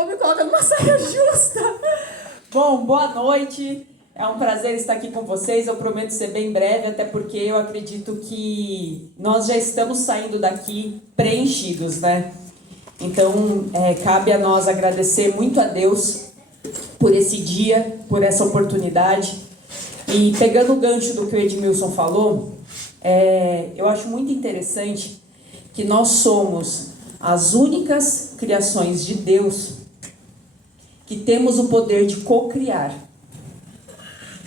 vou me colocar numa saia justa. Bom, boa noite. É um prazer estar aqui com vocês. Eu prometo ser bem breve, até porque eu acredito que nós já estamos saindo daqui preenchidos, né? Então, cabe a nós agradecer muito a Deus por esse dia, por essa oportunidade. E pegando o gancho do que o Edmilson falou, eu acho muito interessante que nós somos as únicas criações de Deus que temos o poder de co-criar.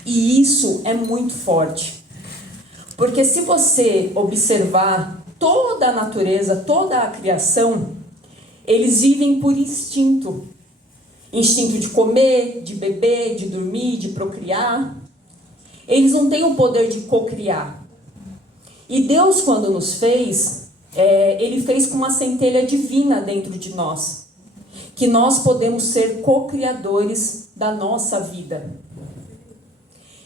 E isso é muito forte. Porque se você observar toda a natureza, toda a criação, eles vivem por instinto. Instinto de comer, de beber, de dormir, de procriar. Eles não têm o poder de co-criar. E Deus, quando nos fez, Ele fez com uma centelha divina dentro de nós. Que nós podemos ser co-criadores da nossa vida.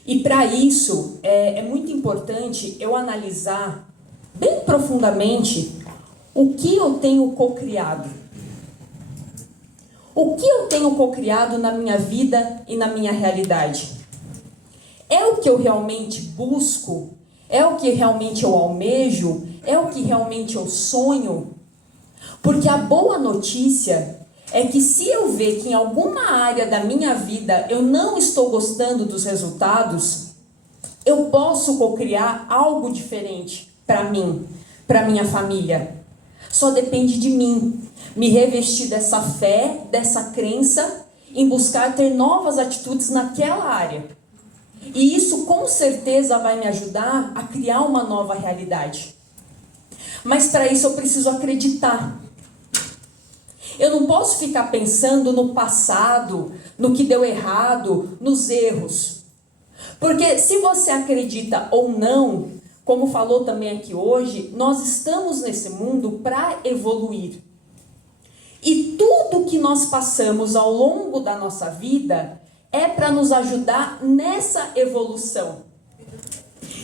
E para isso, é muito importante eu analisar bem profundamente o que eu tenho co-criado. O que eu tenho co-criado na minha vida e na minha realidade? É o que eu realmente busco? É o que realmente eu almejo? É o que realmente eu sonho? Porque a boa notícia é que se eu ver que em alguma área da minha vida eu não estou gostando dos resultados, eu posso co-criar algo diferente para mim, para minha família. Só depende de mim, me revestir dessa fé, dessa crença, em buscar ter novas atitudes naquela área. E isso com certeza vai me ajudar a criar uma nova realidade. Mas para isso eu preciso acreditar. Eu não posso ficar pensando no passado, no que deu errado, nos erros. Porque se você acredita ou não, como falou também aqui hoje, nós estamos nesse mundo para evoluir. E tudo que nós passamos ao longo da nossa vida é para nos ajudar nessa evolução.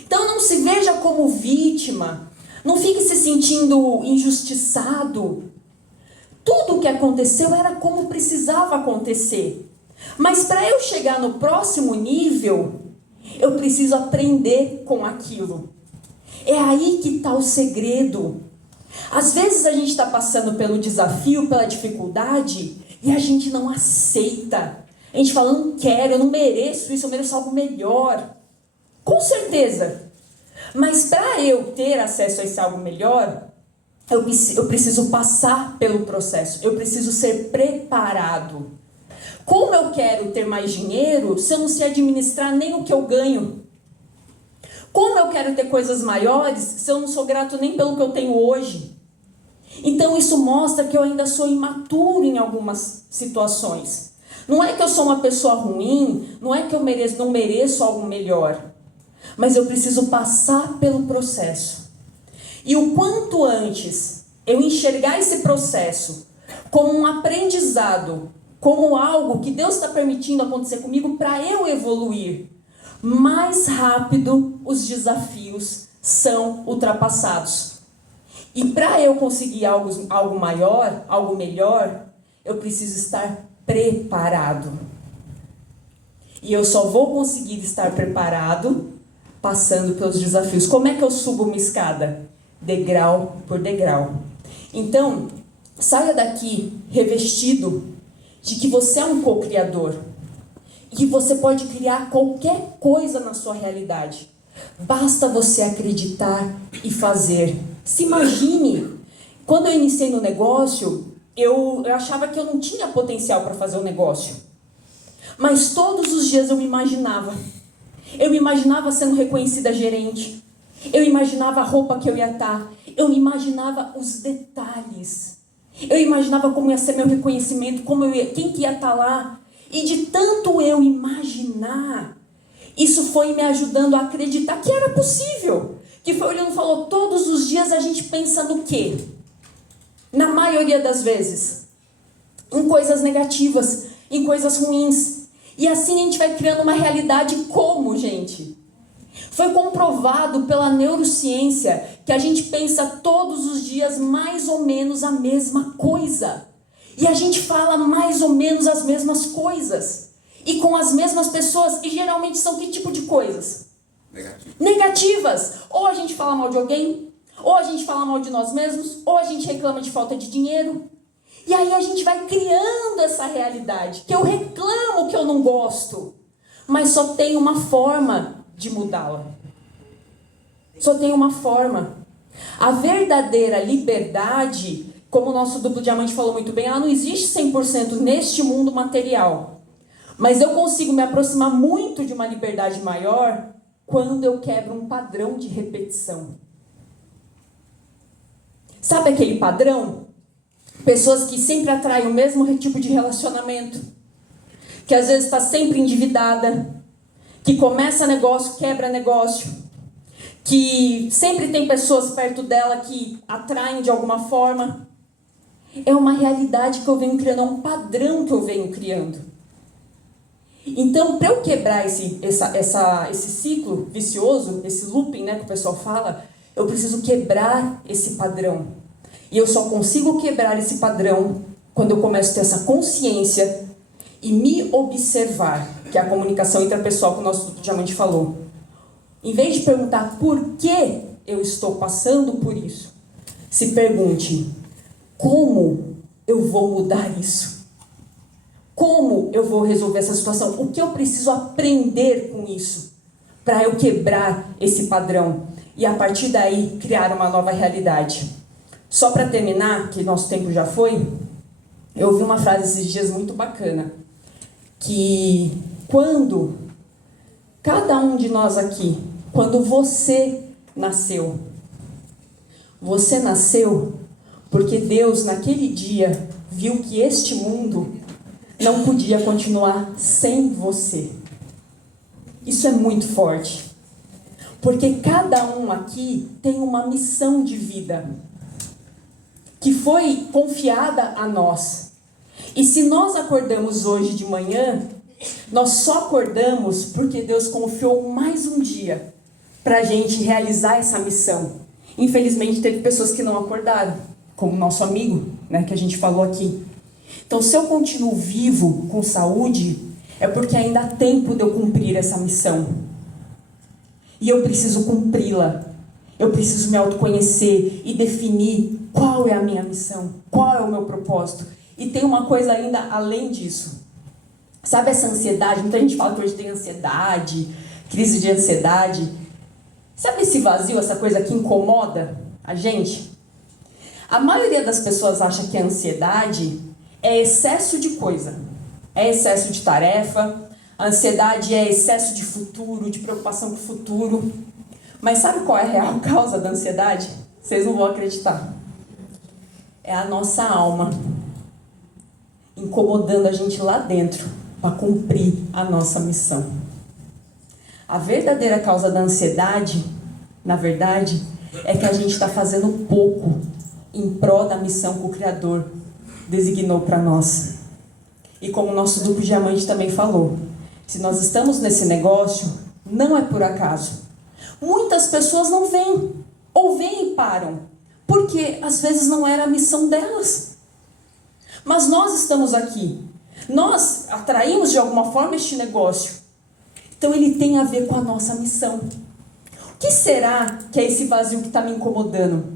Então não se veja como vítima, não fique se sentindo injustiçado. Tudo o que aconteceu era como precisava acontecer. Mas para eu chegar no próximo nível, eu preciso aprender com aquilo. É aí que está o segredo. Às vezes a gente está passando pelo desafio, pela dificuldade, e a gente não aceita. A gente fala, não quero, eu não mereço isso, eu mereço algo melhor. Com certeza. Mas para eu ter acesso a esse algo melhor, eu preciso passar pelo processo, eu preciso ser preparado. Como eu quero ter mais dinheiro se eu não sei administrar nem o que eu ganho? Como eu quero ter coisas maiores se eu não sou grato nem pelo que eu tenho hoje? Então isso mostra que eu ainda sou imaturo em algumas situações. Não é que eu sou uma pessoa ruim, não é que eu não mereço algo melhor. Mas eu preciso passar pelo processo. E o quanto antes eu enxergar esse processo como um aprendizado, como algo que Deus está permitindo acontecer comigo para eu evoluir, mais rápido os desafios são ultrapassados. E para eu conseguir algo maior, algo melhor, eu preciso estar preparado. E eu só vou conseguir estar preparado passando pelos desafios. Como é que eu subo uma escada? Degrau por degrau. Então, saia daqui revestido de que você é um co-criador. E que você pode criar qualquer coisa na sua realidade. Basta você acreditar e fazer. Se imagine, quando eu iniciei no negócio, eu achava que eu não tinha potencial para fazer o negócio. Mas todos os dias eu me imaginava. Eu me imaginava sendo reconhecida gerente. Eu imaginava a roupa que eu ia estar. Eu imaginava os detalhes. Eu imaginava como ia ser meu reconhecimento, quem que ia estar lá. E de tanto eu imaginar, isso foi me ajudando a acreditar que era possível. Que foi olhando e falou, todos os dias a gente pensa no quê? Na maioria das vezes. Em coisas negativas, em coisas ruins. E assim a gente vai criando uma realidade como, gente? Foi comprovado pela neurociência que a gente pensa todos os dias mais ou menos a mesma coisa. E a gente fala mais ou menos as mesmas coisas. E com as mesmas pessoas. E geralmente são que tipo de coisas? Negativas. Ou a gente fala mal de alguém, ou a gente fala mal de nós mesmos, ou a gente reclama de falta de dinheiro. E aí a gente vai criando essa realidade, que eu reclamo que eu não gosto, mas só tem uma forma de mudá-la. Só tem uma forma. A verdadeira liberdade, como o nosso duplo diamante falou muito bem, ela não existe 100% neste mundo material. Mas eu consigo me aproximar muito de uma liberdade maior quando eu quebro um padrão de repetição. Sabe aquele padrão? Pessoas que sempre atraem o mesmo tipo de relacionamento, que às vezes está sempre endividada, que começa negócio, quebra negócio, que sempre tem pessoas perto dela que atraem de alguma forma. É uma realidade que eu venho criando, é um padrão que eu venho criando. Então, para eu quebrar esse ciclo vicioso, esse looping, né, que o pessoal fala, eu preciso quebrar esse padrão. E eu só consigo quebrar esse padrão quando eu começo a ter essa consciência e me observar, que é a comunicação intrapessoal que o nosso diamante falou. Em vez de perguntar por que eu estou passando por isso, se pergunte, como eu vou mudar isso? Como eu vou resolver essa situação? O que eu preciso aprender com isso para eu quebrar esse padrão e a partir daí criar uma nova realidade? Só para terminar, que nosso tempo já foi, eu ouvi uma frase esses dias muito bacana, que quando cada um de nós aqui, quando você nasceu porque Deus naquele dia viu que este mundo não podia continuar sem você. Isso é muito forte, porque cada um aqui tem uma missão de vida que foi confiada a nós. E se nós acordamos hoje de manhã, nós só acordamos porque Deus confiou mais um dia para a gente realizar essa missão. Infelizmente teve pessoas que não acordaram, como nosso amigo, né, que a gente falou aqui. Então, se eu continuo vivo, com saúde, é porque ainda há tempo de eu cumprir essa missão. E eu preciso cumpri-la. Eu preciso me autoconhecer e definir qual é a minha missão, qual é o meu propósito. E tem uma coisa ainda além disso. Sabe essa ansiedade? Muita gente fala que hoje tem ansiedade, crise de ansiedade. Sabe esse vazio, essa coisa que incomoda a gente? A maioria das pessoas acha que a ansiedade é excesso de coisa. É excesso de tarefa. A ansiedade é excesso de futuro, de preocupação com o futuro. Mas sabe qual é a real causa da ansiedade? Vocês não vão acreditar. É a nossa alma incomodando a gente lá dentro para cumprir a nossa missão. A verdadeira causa da ansiedade, na verdade, é que a gente está fazendo pouco em prol da missão que o Criador designou para nós. E como o nosso duplo diamante também falou, se nós estamos nesse negócio, não é por acaso. Muitas pessoas não vêm, ou vêm e param, porque às vezes não era a missão delas. Mas nós estamos aqui, nós atraímos de alguma forma este negócio. Então ele tem a ver com a nossa missão. O que será que é esse vazio que está me incomodando?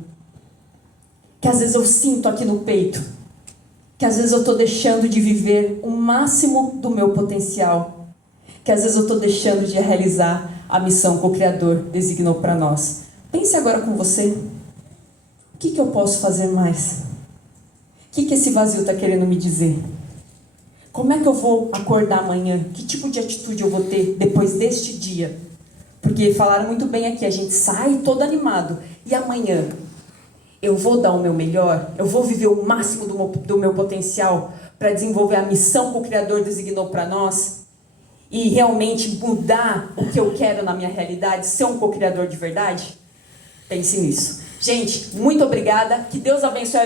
Que às vezes eu sinto aqui no peito. Que às vezes eu estou deixando de viver o máximo do meu potencial. Que às vezes eu estou deixando de realizar a missão que o Criador designou para nós. Pense agora com você. O que eu posso fazer mais? O que esse vazio está querendo me dizer? Como é que eu vou acordar amanhã? Que tipo de atitude eu vou ter depois deste dia? Porque falaram muito bem aqui, a gente sai todo animado. E amanhã? Eu vou dar o meu melhor? Eu vou viver o máximo do meu potencial para desenvolver a missão que o Criador designou para nós? E realmente mudar o que eu quero na minha realidade? Ser um co-criador de verdade? Pense nisso. Gente, muito obrigada. Que Deus abençoe a